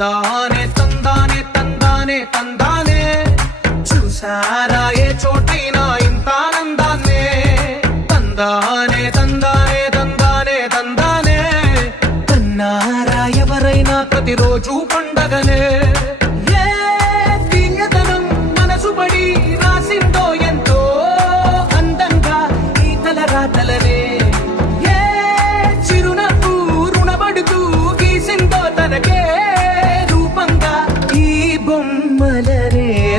తందానే తందానే తందానే తందానే చూసారా ఏ చోటైనా ఇంత ఆనందాన్నే తందానే తందానే తందానే తందానే కన్నారా ఎవరైనా ప్రతిరోజు పండగనే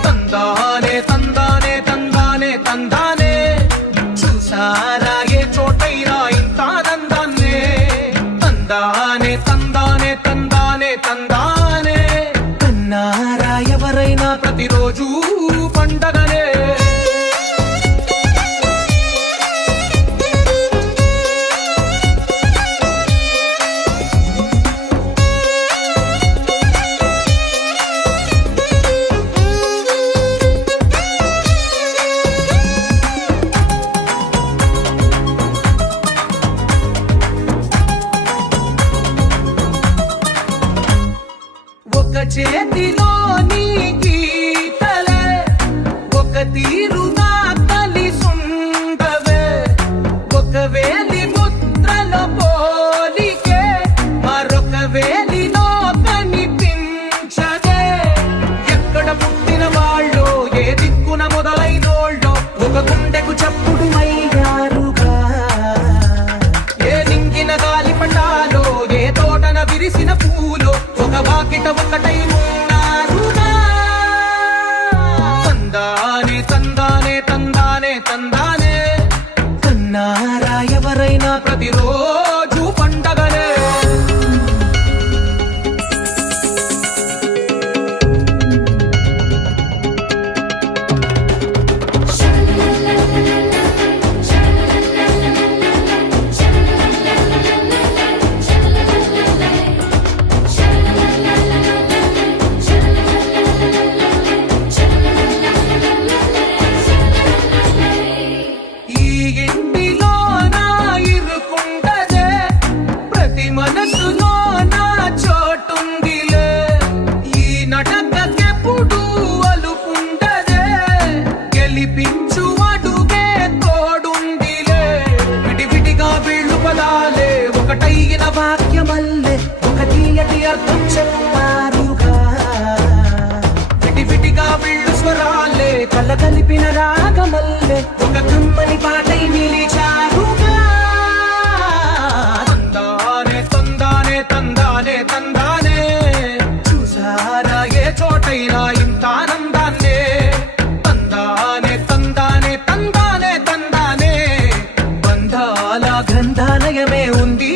తందానే తందానే తందానే తందానే చూసారా ఏ చోటైనా ఇంత ఆనందాన్నే తందానే తందానే తందానే తందానే కన్నారా ఎవరైనా ప్రతిరోజు పండగనే చేతిలోని గీతలే ఒక తీరుగా కలిసుండవే ఒక వేలి ముద్రల పోలికే మరొక వేలిలో కనిపించదే ఎక్కడ పుట్టిన వాళ్ళో ఏ దిక్కున మొదలైనోళ్ళో ఒక గుండెకు చప్పుడు అయ్యారుగా ఏ నింగిన గాలి పండాలో ఏ తోటన విరిసిన పూలో ఒక వాకిట ఒకటై ఉన్నారుగా తందానే తందానే తందానే తందానే కన్నారా ఎవరైనా ప్రతిరోజు పండగనే ఒకటైన వాక్యమల్లే ఒక తీయటి అర్థం చెప్పారుగా విడివిడిగా వీళ్ళు స్వరాలే కలగలిపిన రాగమల్లే ఒక కమ్మని పాటై నిలిచారుగా తందానే తందానే తందానే తందానే చూసారా ఏ చోటైనా ఇంత ఆనందాన్నే తందానే తందానే తందానే తందానే బంధాల గ్రంథాలయమే ఉంది